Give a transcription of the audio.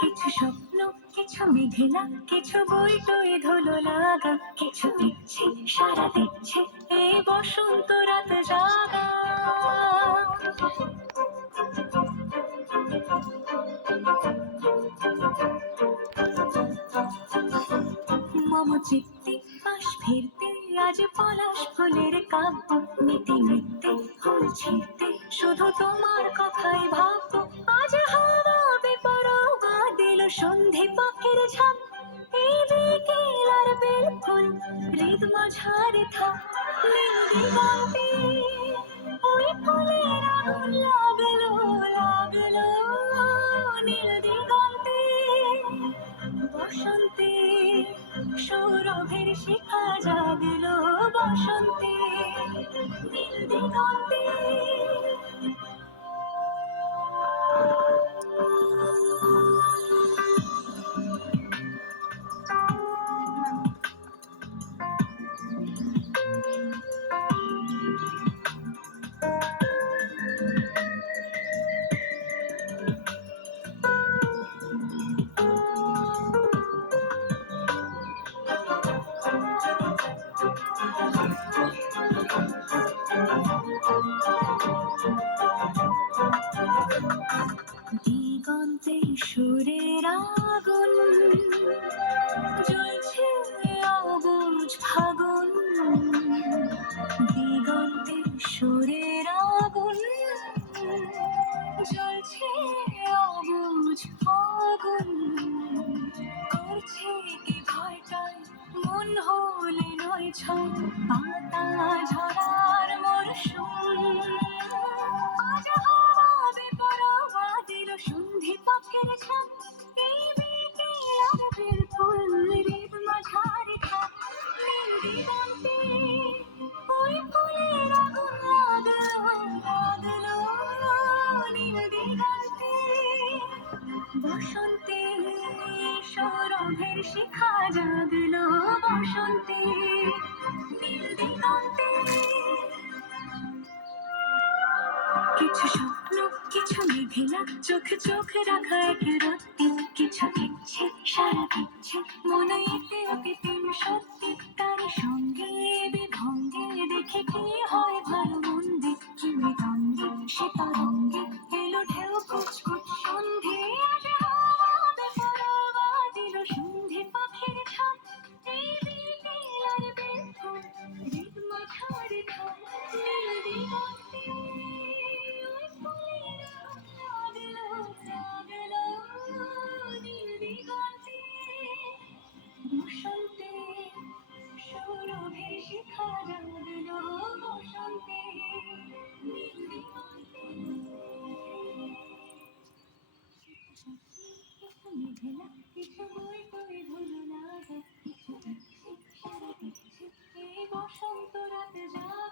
কিছু স্বপ্ন, কিছু মেঘলা, কিছু বই টই ধুলো লাগা, কিছু দিচ্ছে সারা দিচ্ছে এই বসন্ত রাত জাগা। মম চিত্তে পাশ ফিরতে আজ পলাশ ফুলের কাব্য, নিতে নিতে ফুল ছিঁড়তে শুধু তোমার কথাই ভাববো। আজ হাওয়া বেপরোয়া দিল সন্ধি পাখির ঝাঁক, এই বিকেল আর বেল ফুল হৃদ মাঝারে থাক। নীল দিগন্তে ওই ফুলের আগুন লাগলো লাগলো, নীল দিগন্তে বসন্তে সৌরভের শিখা জাগলো, বসন্তে নীল দিগন্তে। দিগন্তে সুরের আগুন জ্বলছে অবুঝ ফাগুন, দিগন্তে সুরের আগুন জ্বলছে অবুঝ ফাগুন। করছে কি ভয়টাই মন হলে নয় ছয়, পাতা ঝরার মরশুম। আজ হাওয়া বেপরোয়া দিল সন্ধি পাখির ঝাঁক, এই বিকেল আর বেল ফুল হৃদ মাঝারে থাক। নীল দিগন্তে ওই ফুলের আগুন লাগলো লাগলো, নীল দিগন্তে বসন্তে সৌরভের শিখা জাগলো, বসন্তে নীল দিগন্তে। কিছু স্বপ্ন, কিছু মেঘলা, চোখে চোখে রাখা এক রাত্রি, কিছু দিচ্ছে সারা দিচ্ছে মনে এতে অতীতিম সত্যি। তার সঙ্গে বিভঙ্গে দেখে কি হয় ভালো মন্দে, কি মৃদঙ্গে সে তরঙ্গে এলো ঢেউ কুচকুচ সন্ধে। আজ হাওয়া বেপরোয়া দিল সন্ধে পাখির ঝাঁক, এই বিকেল আর বেল ফুল হৃদ মাঝারে থাক। নীল দিগন্তে ওই ফুলের আগুন লাগলো লাগলো, নীল দিগন্তে বসন্তে সৌরভের শিখা জাগলো, বসন্তে নীল দিগন্তে। কিছু মেঘলা, কিছু বই টই ধুলো লাগা, কিছু দিচ্ছে সারা দিচ্ছে এই বসন্ত রাত জাগা।